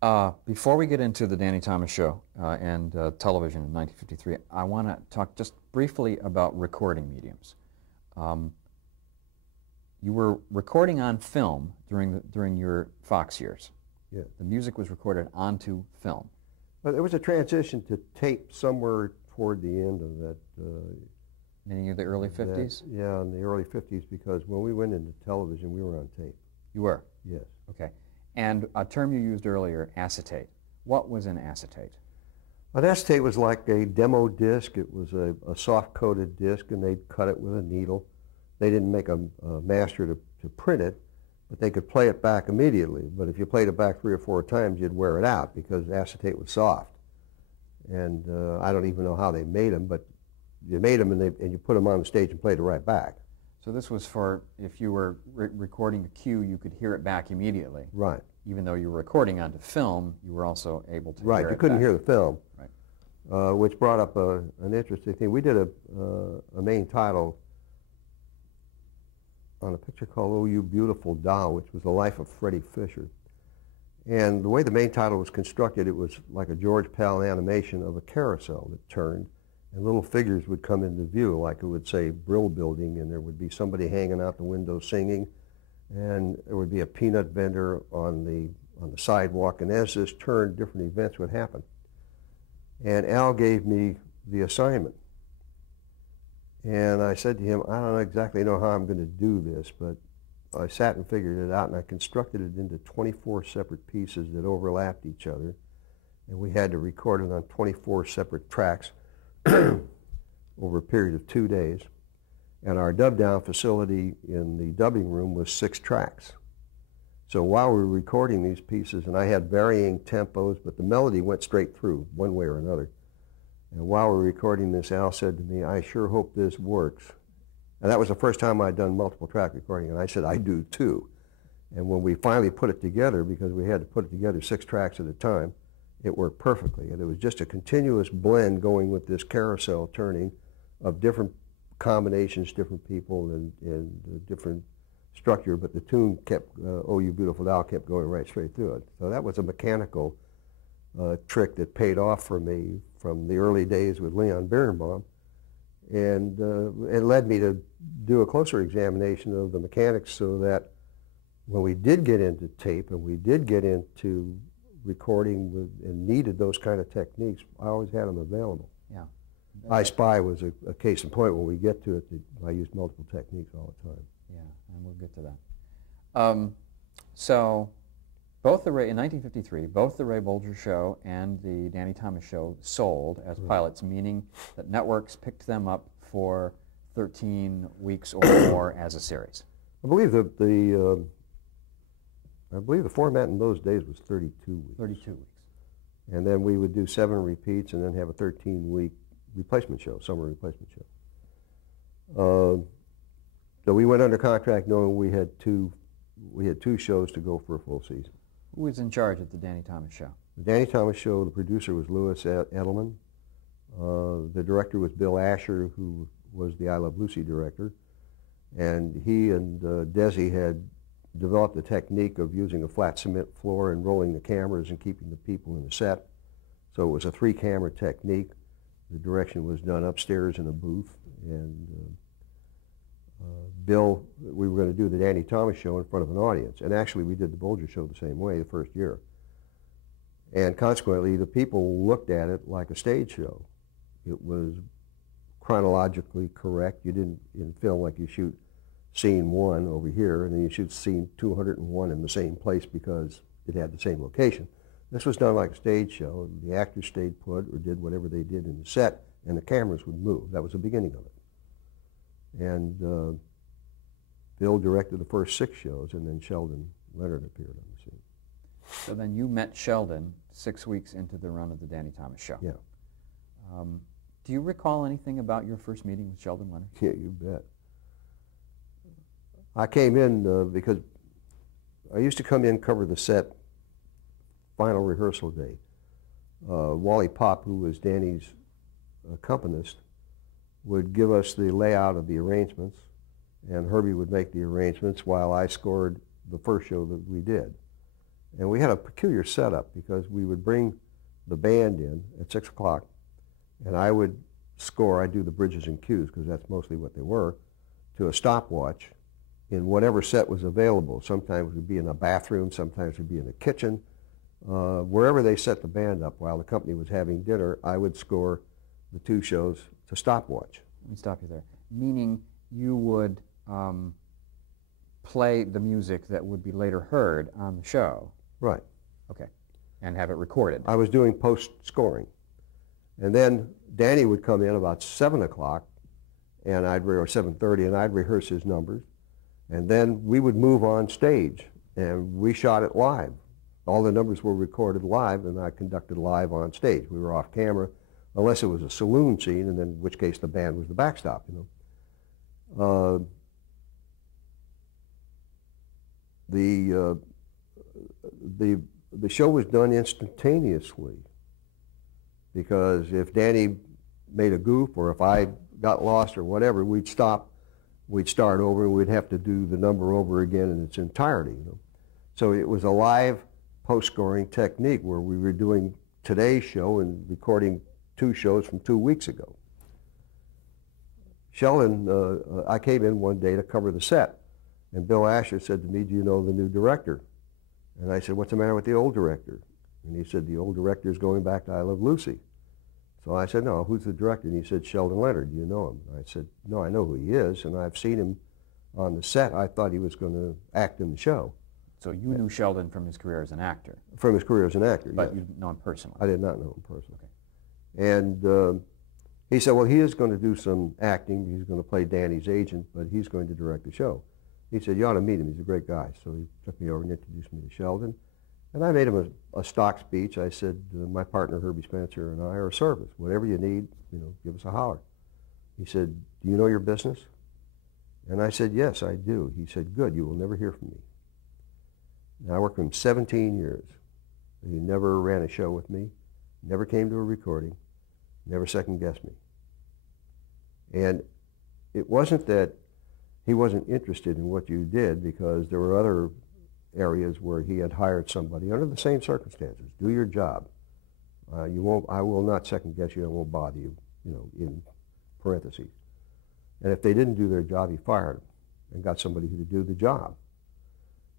Before we get into the Danny Thomas Show and television in 1953, I want to talk just briefly about recording mediums. You were recording on film during your Fox years. Yeah. The music was recorded onto film. But there was a transition to tape somewhere toward the end of that. Meaning of the early 50s? Yeah, in the early 50s, because when we went into television, we were on tape. You were? Yes. Okay. And a term you used earlier, acetate. What was an acetate? An acetate was like a demo disc. It was a soft-coated disc, and they'd cut it with a needle. They didn't make a master to print it, but they could play it back immediately. But if you played it back 3 or 4 times, you'd wear it out because acetate was soft. And I don't even know how they made them, but you made them and you put them on the stage and played it right back. So this was for if you were recording a cue, you could hear it back immediately. Right. Even though you were recording onto film, you were also able to hear it Right, you couldn't hear the film. Right. Which brought up an interesting thing. We did a main title on a picture called "Oh You Beautiful Doll," which was the life of Freddie Fisher. And the way the main title was constructed, it was like a George Pal animation of a carousel that turned, and little figures would come into view, like it would say Brill Building, and there would be somebody hanging out the window singing, and there would be a peanut vendor on the sidewalk, and as this turned, different events would happen. And Al gave me the assignment. And I said to him, I don't exactly know how I'm going to do this, but I sat and figured it out, and I constructed it into 24 separate pieces that overlapped each other, and we had to record it on 24 separate tracks over a period of 2 days. And our dub-down facility in the dubbing room was 6 tracks. So while we were recording these pieces, and I had varying tempos, but the melody went straight through one way or another. And while we were recording this, Al said to me, I sure hope this works. And that was the first time I'd done multiple track recording, and I said, I do too. And when we finally put it together, because we had to put it together 6 tracks at a time, it worked perfectly. And it was just a continuous blend going with this carousel turning of different combinations, different people, and different structure, but the tune kept, Oh You Beautiful Doll, kept going right straight through it. So that was a mechanical trick that paid off for me from the early days with Leon Berenbaum, and it led me to do a closer examination of the mechanics, so that when we did get into tape and we did get into recording and needed those kind of techniques, I always had them available. Yeah. I Spy was a case in point. When we get to it, I used multiple techniques all the time. Yeah, and we'll get to that. So, in 1953, both the Ray Bolger Show and the Danny Thomas Show sold as pilots, meaning that networks picked them up for 13 weeks or more as a series. I believe the format in those days was 32 weeks. 32 weeks. And then we would do 7 repeats and then have a 13-week replacement show, summer replacement show. So we went under contract knowing we had two shows to go for a full season. Who was in charge at the Danny Thomas Show? The Danny Thomas Show, the producer was Louis Edelman. The director was Bill Asher, who was the I Love Lucy director. And he and Desi had developed the technique of using a flat cement floor and rolling the cameras and keeping the people in the set. So it was a 3-camera technique. The direction was done upstairs in a booth. And Bill, we were going to do the Danny Thomas Show in front of an audience. And actually, we did the Bolger Show the same way the first year. And consequently, the people looked at it like a stage show. It was chronologically correct. You didn't, in film, like you shoot scene 1 over here, and then you shoot scene 201 in the same place because it had the same location. This was done like a stage show. The actors stayed put or did whatever they did in the set, and the cameras would move. That was the beginning of it. And Bill directed the first 6 shows, and then Sheldon Leonard appeared on the scene. So then you met Sheldon 6 weeks into the run of the Danny Thomas Show. Yeah. Do you recall anything about your first meeting with Sheldon Leonard? Yeah, you bet. I came in because I used to come in, cover the set final rehearsal day. Wally Pop, who was Danny's accompanist, would give us the layout of the arrangements, and Herbie would make the arrangements while I scored the first show that we did. And we had a peculiar setup because we would bring the band in at 6 o'clock, and I would score, I'd do the bridges and cues, because that's mostly what they were, to a stopwatch in whatever set was available. Sometimes we'd be in a bathroom, sometimes we'd be in a kitchen. Wherever they set the band up while the company was having dinner, I would score the 2 shows to stopwatch. Let me stop you there. Meaning you would play the music that would be later heard on the show. Right. Okay. And have it recorded. I was doing post-scoring. And then Danny would come in about 7 o'clock, and or 7:30, and I'd rehearse his numbers. And then we would move on stage, and we shot it live. All the numbers were recorded live, and I conducted live on stage. We were off camera, unless it was a saloon scene, and then in which case the band was the backstop, you know. The show was done instantaneously, because if Danny made a goof or if I got lost or whatever, we'd stop, we'd start over, and we'd have to do the number over again in its entirety, you know. So it was a live post-scoring technique where we were doing today's show and recording 2 shows from 2 weeks ago. Sheldon, I came in one day to cover the set, and Bill Asher said to me, "Do you know the new director?" And I said, "What's the matter with the old director?" And he said, "The old director is going back to I Love Lucy." So I said, "No, who's the director?" And he said, "Sheldon Leonard. Do you know him?" I said, "No, I know who he is, and I've seen him on the set. I thought he was going to act in the show." So you knew Sheldon from his career as an actor? From his career as an actor, But yes. you didn't know him personally? I did not know him personally. Okay. And he said, well, he is going to do some acting. He's going to play Danny's agent, but he's going to direct the show. He said, "You ought to meet him. He's a great guy." So he took me over and introduced me to Sheldon. And I made him a stock speech. I said, "My partner Herbie Spencer and I are a service. Whatever you need, you know, give us a holler." He said, "Do you know your business?" And I said, "Yes, I do." He said, "Good, you will never hear from me." Now, I worked with him 17 years. He never ran a show with me, never came to a recording, never second-guessed me. And it wasn't that he wasn't interested in what you did, because there were other areas where he had hired somebody under the same circumstances. Do your job. I will not second-guess you. I won't bother you, you know, in parentheses. And if they didn't do their job, he fired them and got somebody to do the job.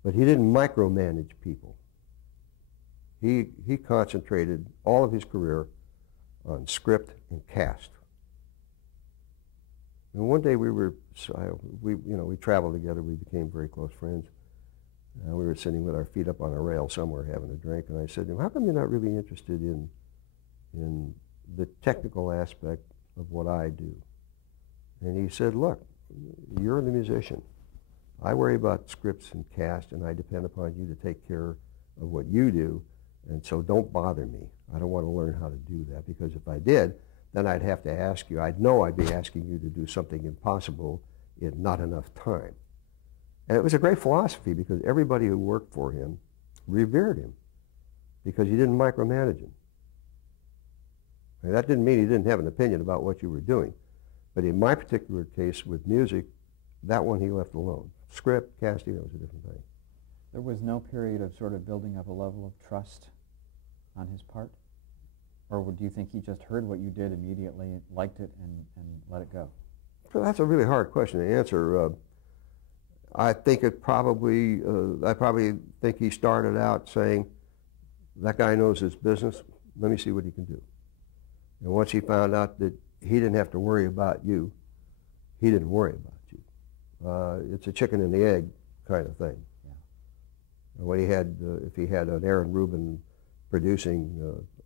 But he didn't micromanage people. He concentrated all of his career on script and cast. And one day we traveled together. We became very close friends. We were sitting with our feet up on a rail somewhere having a drink, and I said to him, "How come you're not really interested in the technical aspect of what I do?" And he said, "Look, you're the musician. I worry about scripts and cast, and I depend upon you to take care of what you do, and so don't bother me. I don't want to learn how to do that, because if I did, then I'd have to ask you. I'd know I'd be asking you to do something impossible in not enough time." And it was a great philosophy, because everybody who worked for him revered him, because he didn't micromanage him. And that didn't mean he didn't have an opinion about what you were doing. But in my particular case with music, that one he left alone. Script, casting, that was a different thing. There was no period of sort of building up a level of trust on his part? Or do you think he just heard what you did immediately, liked it, and let it go? So that's a really hard question to answer. I think I probably think he started out saying, "That guy knows his business, let me see what he can do." And once he found out that he didn't have to worry about you, he didn't worry about you. It's a chicken and the egg kind of thing. Yeah. When if he had an Aaron Rubin producing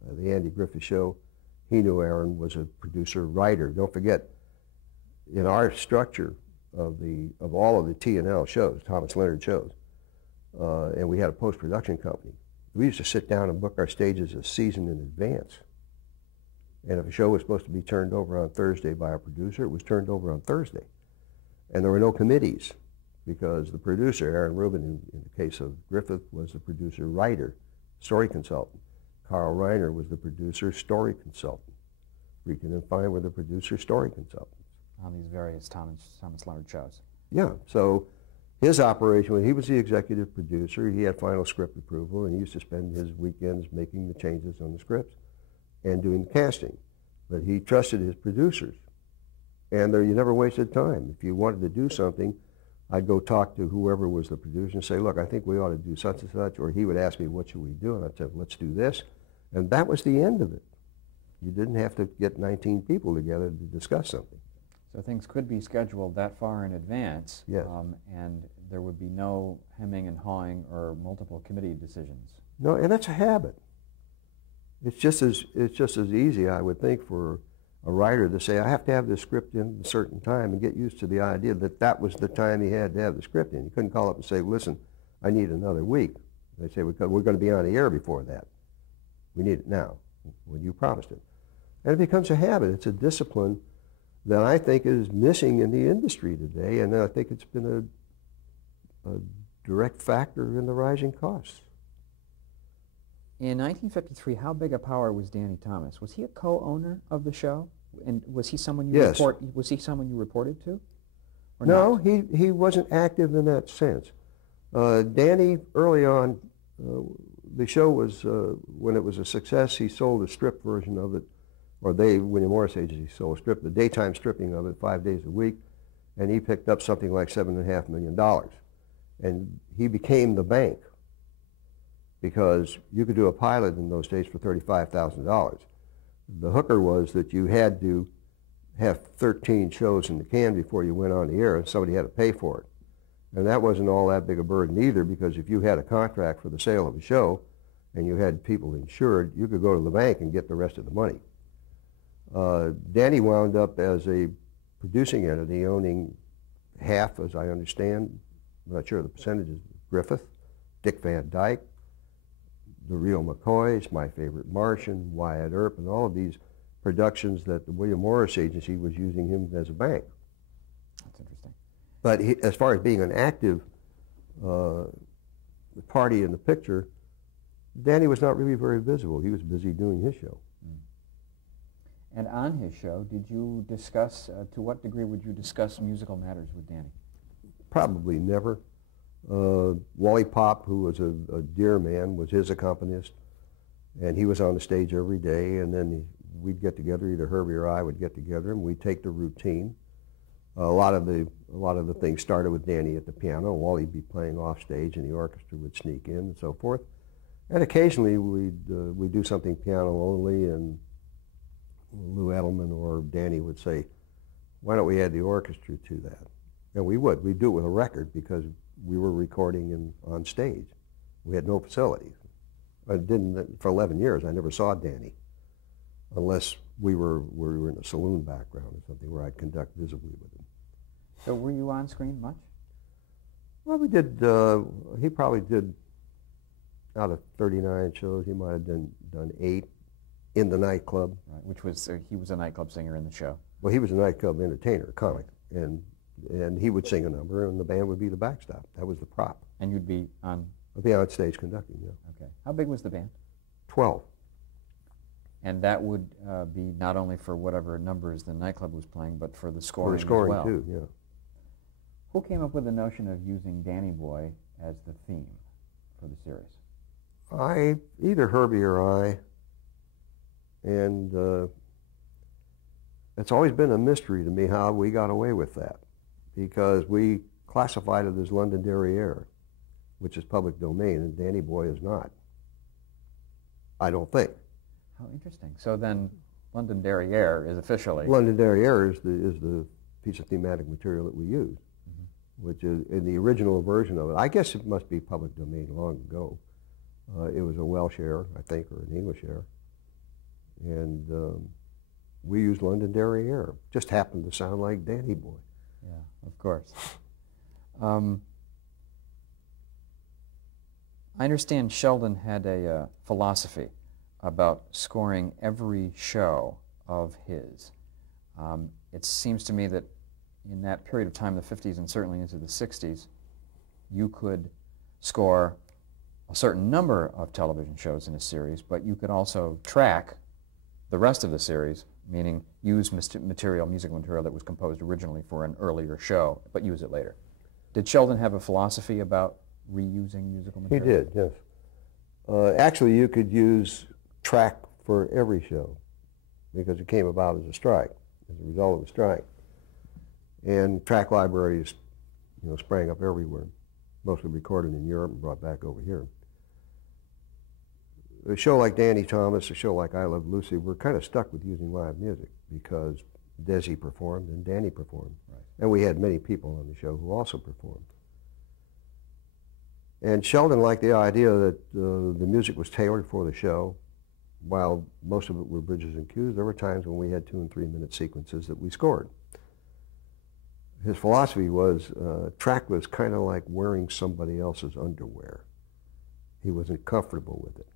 the Andy Griffith Show, he knew Aaron was a producer-writer. Don't forget, in our structure of all of the T&L shows, Thomas Leonard shows, and we had a post-production company, we used to sit down and book our stages a season in advance. And if a show was supposed to be turned over on Thursday by a producer, it was turned over on Thursday. And there were no committees, because the producer, Aaron Rubin, in the case of Griffith, was the producer-writer, story consultant. Carl Reiner was the producer, story consultant. Friedkin and Fine were the producer, story consultants. On these various Thomas Leonard shows. Yeah, so His operation, when he was the executive producer, he had final script approval, and he used to spend his weekends making the changes on the scripts and doing the casting. But he trusted his producers, and you never wasted time. If you wanted to do something, I'd go talk to whoever was the producer and say, look, I think we ought to do such and such, or he would ask me, what should we do? And I'd say, let's do this. And that was the end of it. You didn't have to get 19 people together to discuss something. So things could be scheduled that far in advance, yes. And there would be no hemming and hawing or multiple committee decisions. No, and that's a habit. It's just as easy, I would think, for a writer to say, I have to have this script in a certain time, and get used to the idea that that was the time he had to have the script in. You couldn't call up and say, listen, I need another week. They say, we're going to be on the air before that. We need it now, when you promised it. And it becomes a habit. It's a discipline that I think is missing in the industry today, and I think it's been a direct factor in the rising costs. In 1953, how big a power was Danny Thomas? Was he a co-owner of the show? And was he someone you yes. Was he someone you reported to? Or no, not? he wasn't active in that sense. Danny, early on, the show was, when it was a success, he sold a strip version of it, or William Morris Agency sold a strip, the daytime stripping of it 5 days a week, and he picked up something like $7.5 million. And he became the bank, because you could do a pilot in those days for $35,000. The hooker was that you had to have 13 shows in the can before you went on the air, and somebody had to pay for it. And that wasn't all that big a burden either, because if you had a contract for the sale of a show and you had people insured, you could go to the bank and get the rest of the money. Danny wound up as a producing entity, owning half, as I understand, I'm not sure of the percentages, Griffith, Dick Van Dyke, the Real McCoys, My Favorite Martian, Wyatt Earp, and all of these productions that the William Morris Agency was using him as a bank. That's interesting. But as far as being an active party in the picture, Danny was not really very visible. He was busy doing his show. And on his show, did you discuss, to what degree would you discuss musical matters with Danny? Probably never. Wally Pop, who was a dear man, was his accompanist, and he was on the stage every day, and then we'd get together, either Herbie or I would get together, and we'd take the routine. A lot of the things started with Danny at the piano. Wally'd be playing off stage, and the orchestra would sneak in and so forth. And occasionally we'd do something piano only, and Lou Edelman or Danny would say, why don't we add the orchestra to that? And we would. We'd do it with a record, because we were recording on stage. We had no facilities. I didn't, for 11 years, I never saw Danny, unless we were in a saloon background or something where I'd conduct visibly with him. So were you on screen much? Well, we did, he probably did, out of 39 shows, he might have done 8 in the nightclub. Right, which was, he was a nightclub singer in the show. Well, he was a nightclub entertainer, a comic, and he would sing a number, and the band would be the backstop. That was the prop. And you'd be on? I'd be on stage conducting, yeah. Okay. How big was the band? 12. And that would be not only for whatever numbers the nightclub was playing, but for the scoring, as well. For the scoring, too, yeah. Who came up with the notion of using Danny Boy as the theme for the series? Either Herbie or I, and it's always been a mystery to me how we got away with that, because we classified it as London Derriere, which is public domain, and Danny Boy is not. I don't think. How interesting. So then London Derriere is officially... London Derriere is the piece of thematic material that we use, which is in the original version of it. I guess it must be public domain long ago. It was a Welsh air, I think, or an English air. And we used London Derriere. Just happened to sound like Danny Boy. Yeah, of course. I understand Sheldon had a philosophy about scoring every show of his. It seems to me that in that period of time, the 50s and certainly into the 60s, you could score a certain number of television shows in a series, but you could also track the rest of the series, meaning use musical material that was composed originally for an earlier show, but use it later. Did Sheldon have a philosophy about reusing musical He material? did, yes. Actually, you could use track for every show because it came about as a strike, as a result of a strike. And track libraries, sprang up everywhere, mostly recorded in Europe and brought back over here. A show like Danny Thomas, a show like I Love Lucy, we're kind of stuck with using live music because Desi performed and Danny performed. Right. And we had many people on the show who also performed. And Sheldon liked the idea that the music was tailored for the show. While most of it were bridges and cues, there were times when we had 2- and 3-minute sequences that we scored. His philosophy was track was kind of like wearing somebody else's underwear. He wasn't comfortable with it.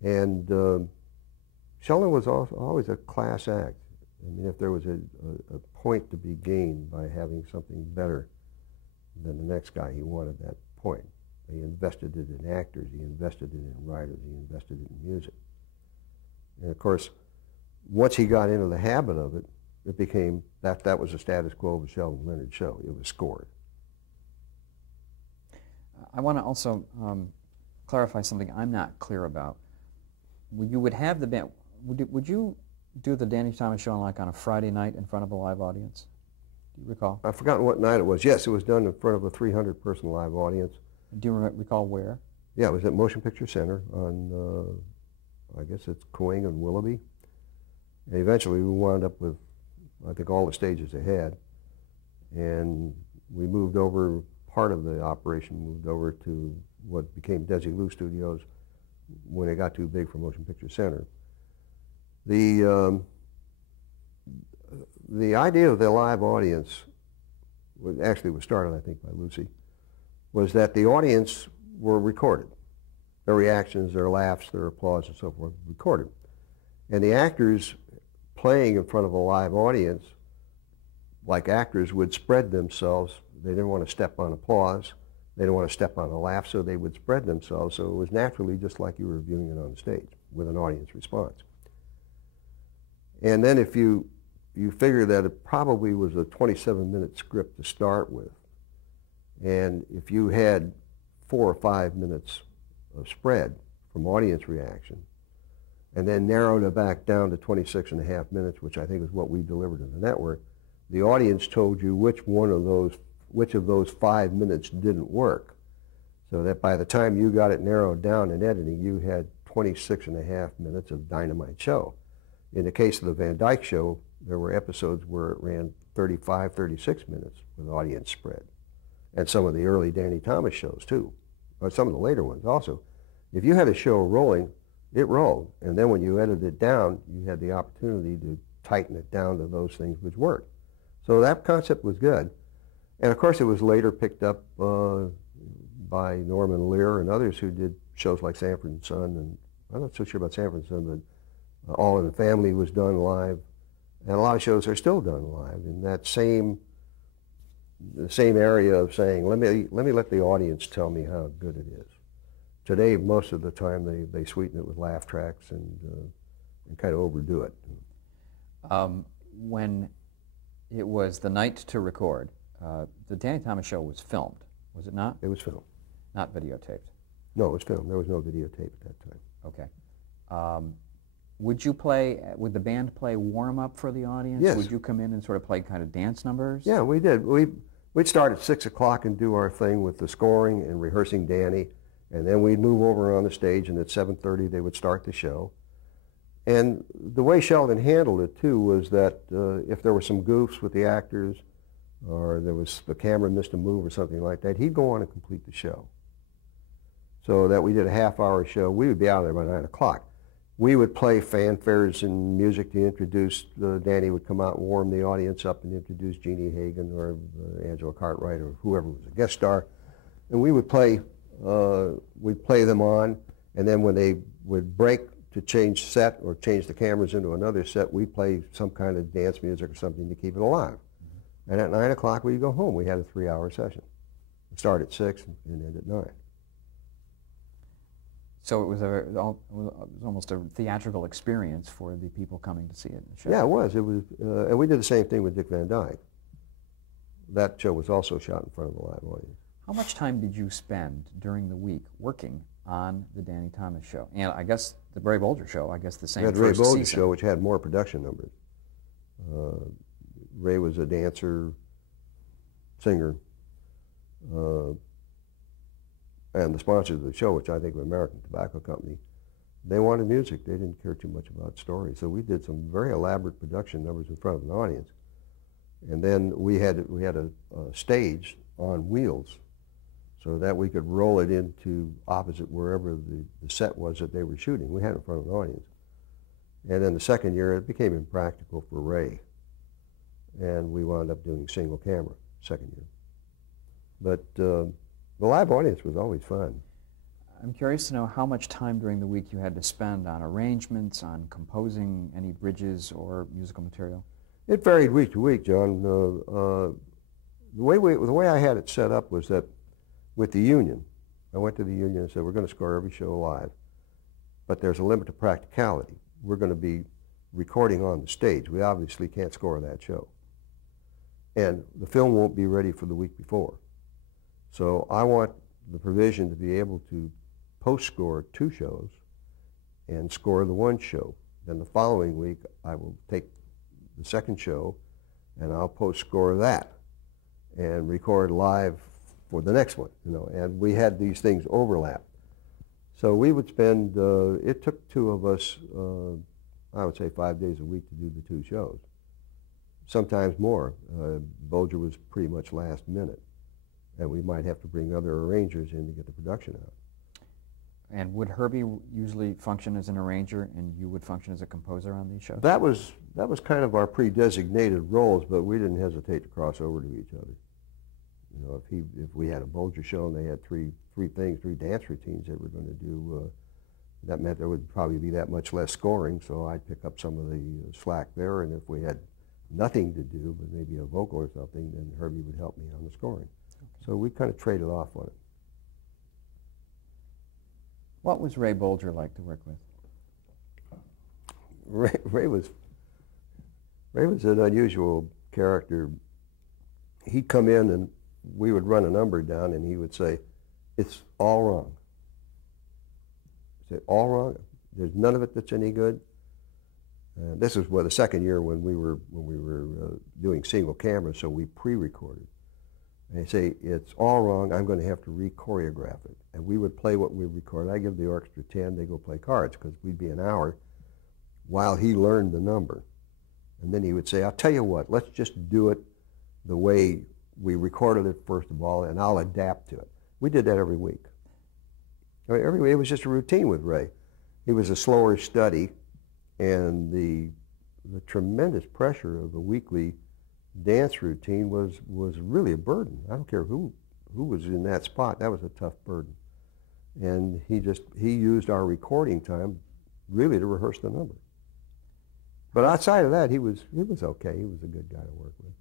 And Sheldon was always a class act. I mean, if there was a point to be gained by having something better than the next guy, he wanted that point. He invested it in actors, he invested it in writers, he invested it in music. And of course, once he got into the habit of it, it became, that was the status quo of the Sheldon Leonard show. It was scored. I want to also clarify something I'm not clear about. You would have the band, would you do the Danny Thomas show like on a Friday night in front of a live audience? Do you recall? I've forgotten what night it was. Yes, it was done in front of a 300-person live audience. Do you recall where? Yeah, it was at Motion Picture Center on, I guess it's Coing and Willoughby. And eventually we wound up with, I think, all the stages they had. And we moved over, part of the operation moved over to what became Desi Lou Studios when it got too big for Motion Picture Center. The idea of the live audience was started, I think, by Lucy, was that the audience were recorded. Their reactions, their laughs, their applause, and so forth recorded. And the actors playing in front of a live audience, like actors, would spread themselves. They didn't want to step on applause. They didn't want to step on a laugh, so they would spread themselves. So it was naturally just like you were viewing it on stage with an audience response. And then if you figure that it probably was a 27-minute script to start with, and if you had 4 or 5 minutes of spread from audience reaction, and then narrowed it back down to 26.5 minutes, which I think is what we delivered in the network, the audience told you which of those 5 minutes didn't work. So that by the time you got it narrowed down in editing, you had 26.5 minutes of dynamite show. In the case of the Van Dyke show, there were episodes where it ran 35, 36 minutes with audience spread. And some of the early Danny Thomas shows too, or some of the later ones also. If you had a show rolling, it rolled. And then when you edited it down, you had the opportunity to tighten it down to those things which worked. So that concept was good. And of course it was later picked up by Norman Lear and others who did shows like Sanford and Son, and I'm not so sure about Sanford and Son, but All in the Family was done live. And a lot of shows are still done live in that the same area of saying, let me let the audience tell me how good it is. Today, most of the time, they sweeten it with laugh tracks and kind of overdo it. When it was the night to record, the Danny Thomas show was filmed, was it not? It was filmed. Not videotaped? No, it was filmed. There was no videotape at that time. Okay. Would the band play warm-up for the audience? Yes. Would you come in and sort of play kind of dance numbers? Yeah, we did. We'd start at 6 o'clock and do our thing with the scoring and rehearsing Danny, and then we'd move over on the stage, and at 7:30 they would start the show. And the way Sheldon handled it, too, was that if there were some goofs with the actors, or the camera missed a move or something like that, he'd go on and complete the show. So that we did a half-hour show. We would be out there by 9 o'clock. We would play fanfares and music to introduce, Danny would come out and warm the audience up and introduce Earle Hagen or Angela Cartwright or whoever was a guest star. And we would play, we'd play them on, and then when they would break to change set or change the cameras into another set, we'd play some kind of dance music or something to keep it alive. Mm-hmm. And at 9 o'clock we'd go home. We had a 3-hour session. We start at 6 and end at 9. So it was almost a theatrical experience for the people coming to see it in the show. Yeah, it was. It was, and we did the same thing with Dick Van Dyke. that show was also shot in front of a live audience. How much time did you spend during the week working on the Danny Thomas show? And I guess the Ray Bolger show, I guess the same We had first the Ray Bolger season. show, which had more production numbers. Ray was a dancer, singer, and the sponsors of the show, which I think were American Tobacco Company, they wanted music. They didn't care too much about stories. So we did some very elaborate production numbers in front of an audience. And then we had a stage on wheels so that we could roll it into opposite wherever the set was that they were shooting. We had it in front of an audience. And then the second year, it became impractical for Ray. And we wound up doing single camera second year. But the live audience was always fun. I'm curious to know how much time during the week you had to spend on arrangements, on composing any bridges or musical material. It varied week to week, John. The way I had it set up was that with the union, I went to the union and said, we're going to score every show live, but there's a limit to practicality. We're going to be recording on the stage. We obviously can't score that show. And the film won't be ready for the week before. So I want the provision to be able to post-score 2 shows and score the 1 show. Then the following week, I will take the second show and I'll post-score that and record live for the next one, you know, and we had these things overlap. So we would spend, it took 2 of us, I would say 5 days a week to do the 2 shows. Sometimes more. Bolger was pretty much last minute, and we might have to bring other arrangers in to get the production out. And would Herbie usually function as an arranger and you would function as a composer on these shows? That was kind of our pre-designated roles, but we didn't hesitate to cross over to each other. You know, if we had a Bolger show and they had three dance routines they were going to do, that meant there would probably be that much less scoring, so I'd pick up some of the slack there, and if we had nothing to do, but maybe a vocal or something, then Herbie would help me on the scoring. Okay. So we kind of traded off on it. What was Ray Bolger like to work with? Ray was an unusual character. He'd come in and we would run a number down and he would say, "It's all wrong." I'd say, "All wrong? There's none of it that's any good?" This was the second year when we were doing single camera, so we pre-recorded. And he'd say, "It's all wrong. I'm going to have to re-choreograph it." And we would play what we recorded. I give the orchestra 10, they go play cards, because we'd be an hour while he learned the number. And then he would say, "I'll tell you what, let's just do it the way we recorded it first of all, and I'll adapt to it." We did that every week. I mean, every week. It was just a routine with Ray. He was a slower study, and the tremendous pressure of the weekly dance routine was really a burden. I don't care who was in that spot. That was a tough burden. And he used our recording time really to rehearse the number. But outside of that, he was okay. He was a good guy to work with.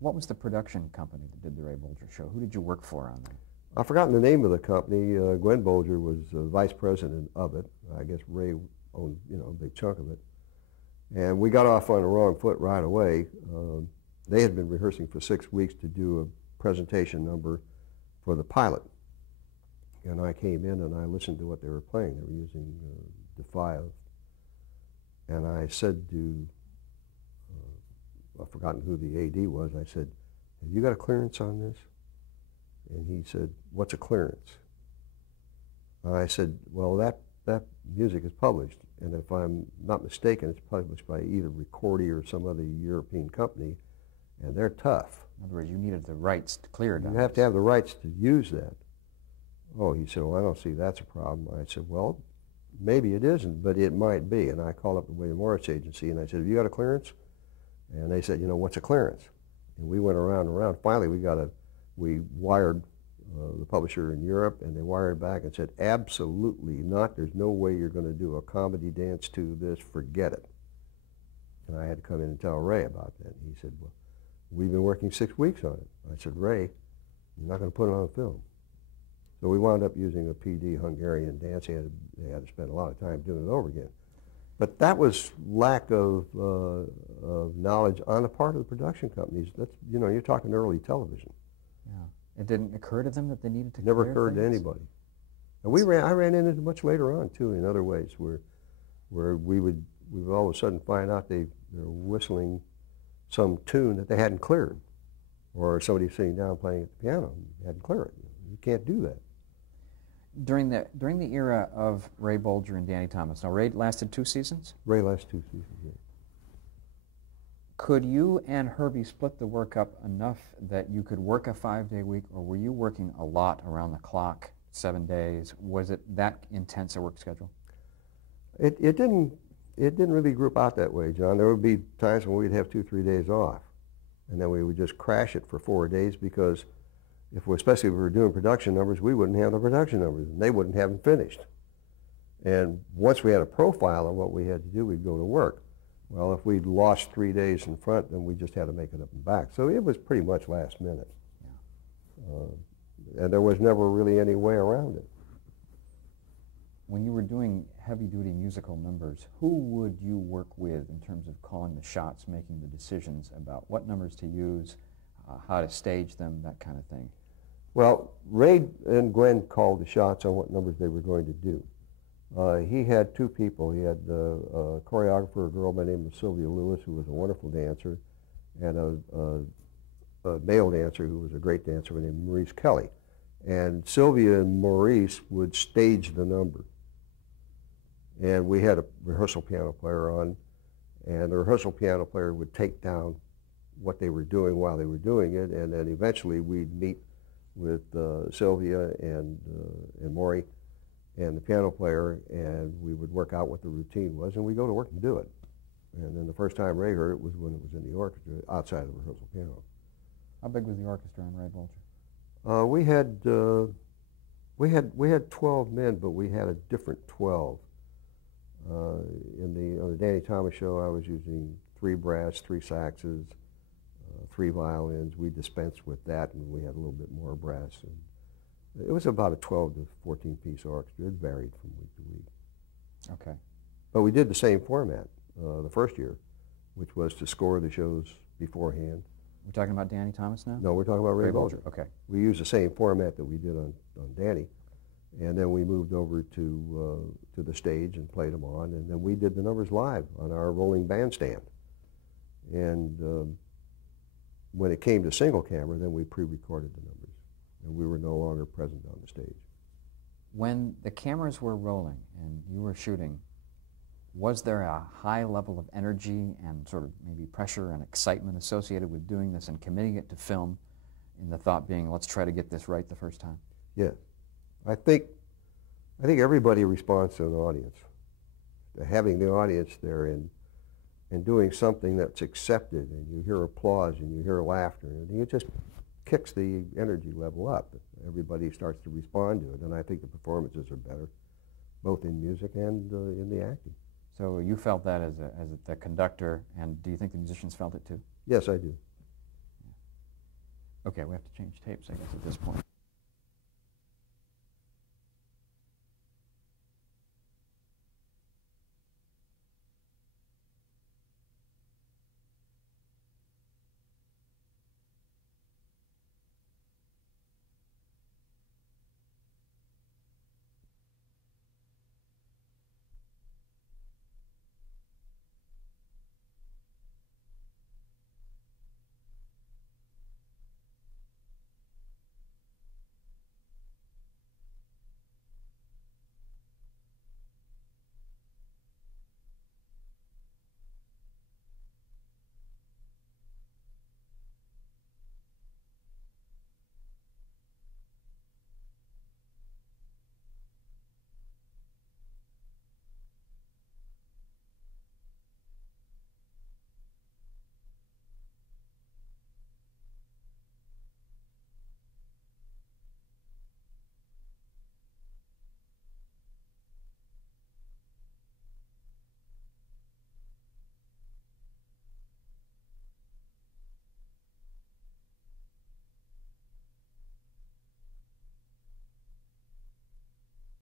What was the production company that did the Ray Bolger show? Who did you work for on that? I've forgotten the name of the company. Gwen Bolger was vice president of it. I guess Ray owned, a big chunk of it. And we got off on the wrong foot right away. They had been rehearsing for 6 weeks to do a presentation number for the pilot. And I came in and I listened to what they were playing. They were using Defy. And I said to, I've forgotten who the AD was, I said, "Have you got a clearance on this?" And he said, "What's a clearance?" And I said, "Well, that music is published, and if I'm not mistaken, it's published by either Ricordi or some other European company, and they're tough." In other words, you needed the rights to clear it. You have to have the rights to use that. Oh, he said, "Well, I don't see that's a problem." I said, "Well, maybe it isn't, but it might be." And I called up the William Morris agency, and I said, "Have you got a clearance?" And they said, "What's a clearance?" And we went around and around. Finally, we wired the publisher in Europe, and they wired back and said, "Absolutely not. There's no way you're going to do a comedy dance to this. Forget it." And I had to come in and tell Ray about that. And he said, "Well, we've been working 6 weeks on it." I said, "Ray, you're not going to put it on film." So we wound up using a PD Hungarian dance. They had to spend a lot of time doing it over again. But that was lack of knowledge on the part of the production companies. That's, you know, you're talking early television. Yeah. It didn't occur to them that they needed to Never clear occurred to things? anybody. And I ran into it much later on too in other ways where we would all of a sudden find out they're whistling some tune that they hadn't cleared, or somebody sitting down playing at the piano and hadn't cleared it. You can't do that. During the era of Ray Bolger and Danny Thomas, now Ray lasted 2 seasons? Ray last 2 seasons, yeah. Could you and Herbie split the work up enough that you could work a 5-day week, or were you working a lot around the clock, 7 days? Was it that intense a work schedule? It didn't really group out that way, John. There would be times when we'd have 2-3 days off, and then we would just crash it for 4 days because especially if we were doing production numbers, we wouldn't have the production numbers, and they wouldn't have them finished. And once we had a profile of what we had to do, we'd go to work. Well, if we'd lost 3 days in front, then we just had to make it up and back. So it was pretty much last minute. Yeah. And there was never really any way around it. When you were doing heavy-duty musical numbers, who would you work with in terms of calling the shots, making the decisions about what numbers to use, how to stage them, that kind of thing? Well, Ray and Gwen called the shots on what numbers they were going to do. He had 2 people. He had a choreographer, a girl by the name of Sylvia Lewis, who was a wonderful dancer, and a male dancer who was a great dancer by the name of Maurice Kelly. And Sylvia and Maurice would stage the number. And we had a rehearsal piano player on, and the rehearsal piano player would take down what they were doing while they were doing it, and then eventually we'd meet with Sylvia and Maury and the piano player, and we would work out what the routine was, and we'd go to work and do it. And then the first time Ray heard it was when it was in the orchestra, outside of the rehearsal piano. How big was the orchestra on Ray Bolger? We had 12 men, but we had a different 12. On the Danny Thomas show, I was using 3 brass, 3 saxes, 3 violins. We dispensed with that, and we had a little bit more brass. And it was about a 12 to 14 piece orchestra. It varied from week to week. Okay. But we did the same format the first year, which was to score the shows beforehand. We're talking about Danny Thomas now? No, we're talking about Ray Bolger. Okay. We used the same format that we did on Danny, and then we moved over to the stage and played them on, and then we did the numbers live on our rolling bandstand. And when it came to single camera, then we pre-recorded the numbers, and we were no longer present on the stage. When the cameras were rolling and you were shooting, was there a high level of energy and sort of maybe pressure and excitement associated with doing this and committing it to film, in the thought being, let's try to get this right the first time? Yes. I think everybody responds to an audience. Having the audience there and doing something that's accepted, and you hear applause and you hear laughter, and it just kicks the energy level up. Everybody starts to respond to it, and I think the performances are better, both in music and in the acting. So you felt that as the conductor, and do you think the musicians felt it too? Yes, I do. Okay, we have to change tapes, I guess, at this point.